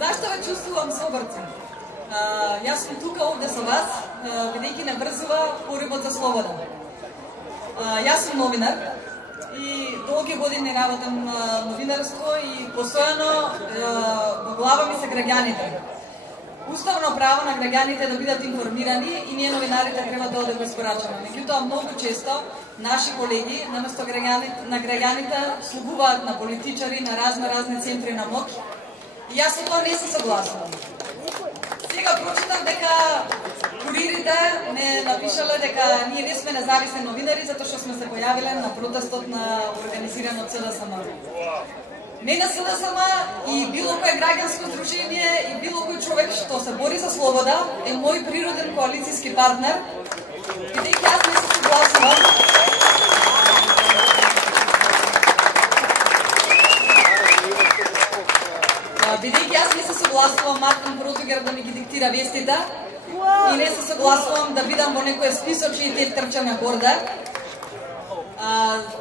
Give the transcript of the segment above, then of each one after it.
Зашто ве чувствувам собрци? Јас сум тука овде со вас, бидејќи не врзува поробот за слобода. Јас сум новинар и долги години работам новинарство и постојано во глава ми се граѓаните. Уставно право на граѓаните да бидат информирани и ние новинарите треба да го испорачаме. Меѓутоа многу често наши колеги наместо на граѓаните слугуваат на политичари, на разни центри на моќ. И јас со тоа не се согласувам. Сега прочитам дека куририте не напишале дека ние не сме независни новинари затоа што сме се појавиле на протестот на организиран од СДСМ. Не на СДСМ и било кое граѓанско здружение и било кој човек што се бори за слобода е мој природен коалицијски партнер. Бидејќи јас не се согласувам. Бидејќи јас не се согласувам Мартин Протогер да ми ги диктира вестите и не се согласувам да бидам во некој списочи и те трча на горда.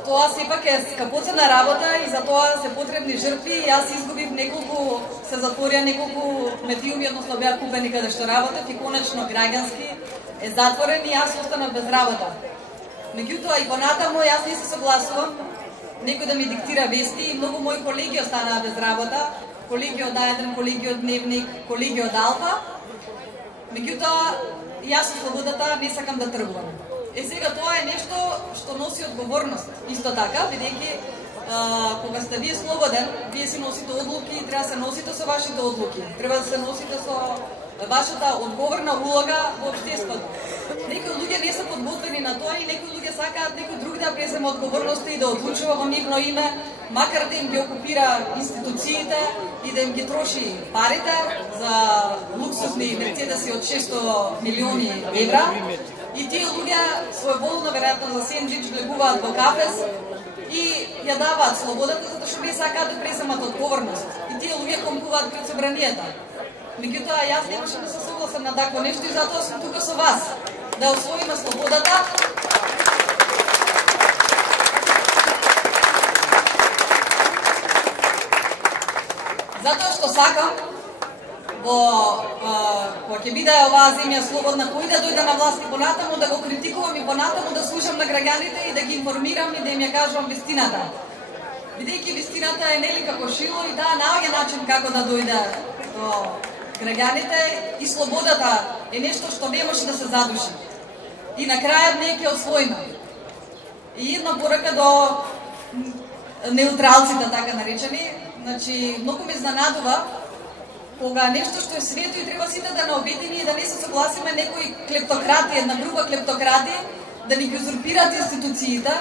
Тоа сепак е скапоцена работа и за тоа се потребни жртви. Јас изгубив неколку, се затворија неколку медиуми, односно беа купени каде што работев и конечно граѓански е затворен и јас останав без работа. Меѓутоа и понатаму јас не се согласувам некој да ми диктира вести и многу мои колеги останаа без работа. Колеги од А1, колеги од Дневник, колеги од Алфа. Меѓутоа, јас со слободата не сакам да тргувам. Сега тоа е нешто што носи одговорност. Исто така, бидејќи кога сте вие слободен, вие си носите одлуки, треба да се носите со вашите одлуки. Треба да се носите со вашата одговорна улога во општеството. Некои луѓе не се подготвени на тоа и некои луѓе сакаат некој друг да преземе одговорноста и да одлучува во нивно име, макар да им ги окупира институциите и да им ги троши парите за луксусни мерцедеси од 600 милиони евра. И тие луѓе своеволно, веројатно за сенџич, влегуваат во кафес и ја даваат слободата затоа што не сакаат да преземат одговорност. И тие луѓе комкуваат пред собранието. Меѓутоа, јас немаше да се согласам на такво нешто и затоа сум тука со вас. Да освоиме слободата. Затоа што сакам кога ќе биде оваа земја слободна, кој да дојде на власт и понатаму да го критикувам и понатаму да слушам на граѓаните и да ги информирам и да им ја кажувам вистината. Бидејќи вистината е нели како шило и таа наоѓа начин како да дојде до граѓаните и слободата е нешто што не може да се задуши. И на крајот ние ќе освоиме. И една порака до неутралците, така наречени. Значи, многу ме изненадува кога нешто што е свето и треба сите да наобедини и да не се согласиме некои клептократи, една група клептократи, да ни ги узурпираат институциите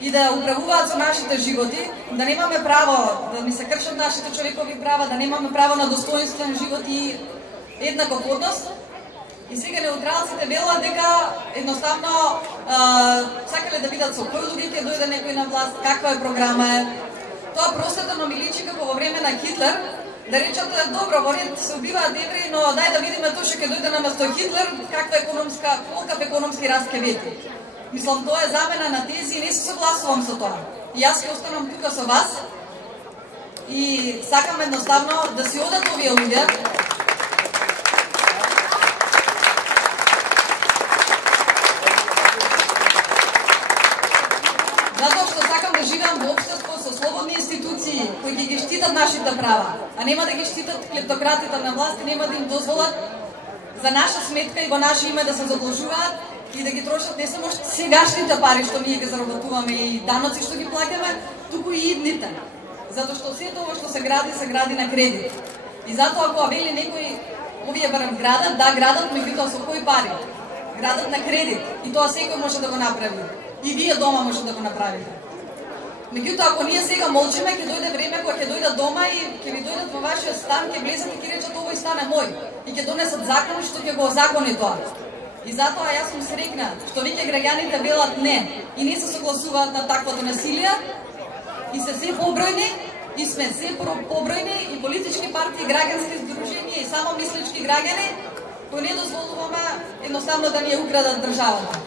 и да управуваат со нашите животи, да немаме право, да ни се кршат нашите човекови права, да немаме право на достоинствен живот и еднаков однос. И сега неутралците велат дека едноставно сакале да видат со кој луѓе ќе дојде некој на власт, каква е програма е. Тоа простата ми личи како во време на Хитлер, да речат, добро, во ред се убиваат евреи, но дај да видиме тоа што ќе дојде наместо Хитлер, колкав економски раст ќе вети. Мислам, тоа е замена на тези и не се согласувам со тоа. И јас ќе останам тука со вас и сакам едноставно да си одат овие луѓе. Затоа што сакам да живеам во општество со слободни институции кои ги штитат нашите права, а нема да ги штитат клептократите на власт и нема да им дозволат за наша сметка и во наше име да се задлужуваат и да ги трошат не само сегашните пари што ние ги заработуваме и даноци што ги плаќаме, туку и идните. Затоа што сето ова што се гради на кредит. И затоа ако вели некој овие барем градат, да градат, меѓутоа со кои пари? Градат на кредит и тоа секој може да го направи. И вие дома може да го направите. Меѓутоа, ако ние сега молчиме, ќе дојде време кога ќе дојдат дома и ќе ви дојдат во вашиот стан, ќе влезат и ќе речат овој стан е мој. И ќе донесат закон што ќе го озакони тоа. И затоа јас сум среќна што веќе граѓаните велат не и не се согласуваат на таквото насилие и се побројни и сме се побројни и политички партии, граѓански здруженија и само мислички граѓани кои не дозволуваме едноставно да ни ја украдат државата.